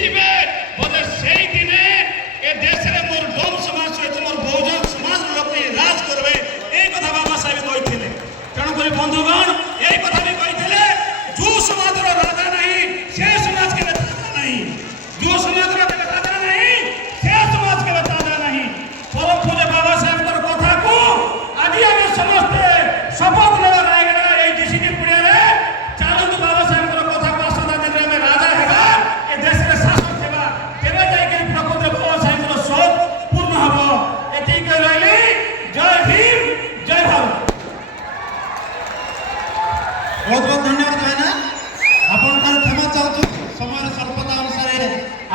ଯିବେ ବୋଧେ ସେଇ ଦିନେ ଏ ଦେଶରେ ମୋର ଡୋମ ସମାଜ ସହିତ ମୋର ବହୁଜନ ସମାଜର ଲୋକ ରାଜ କରିବେ এই কথা বাবা সাহেব কইଥିଲେ। তেଣুকରି বন্ধুগণ এই কথা ବି କହିଥିଲେ ଯୋଉ ସମାଜର ରାଜା ନାହିଁ ସେ ସମାଜ କେବେ ରାଜା ନାହିଁ, ଯୋଉ ସମାଜର ରାଜା ନାହିଁ ସେ ସମାଜ କେବେ ରାଜା ନାହିଁ। ପରମ ପୂଜ୍ୟ ବାବା ସାହେବଙ୍କର କଥାକୁ ଆଜି ଆମେ ସମସ୍ତେ ଶପଥ ନେବା ରାୟଗଡ଼ା এই ডিসিডি পুরিয়ারে ଚାଲନ୍ତୁ ବାବା ସାହେବଙ୍କର କଥାକୁ ଆସନ୍ତା ଦିନରେ ଆମେ ରାଜା ହେବା, ଏ ଦେଶରେ ଶାସନ ହେବା, ତେବେ ଯାଇକରି ପ୍ରକୃତରେ ବାବା ସାହେବଙ୍କର ସୌଧ ପୂର୍ଣ୍ଣ ହେବ। ଏତିକି କହି ରହିଲି। ଜୟ ଭୀମ, ଜୟ ଭାରତ। बहुत बहुत धन्यवाद भाईना। आपण ठार क्षमा चाहूँ समय स्वल्पता अनुसार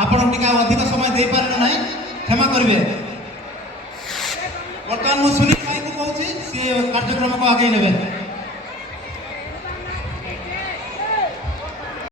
आपण टिका अधिक समय दे पारे ना, क्षमा करेंगे। बर्तमान मुझे सुनील भाई को कहूँ सी कार्यक्रम को आगे नेबे।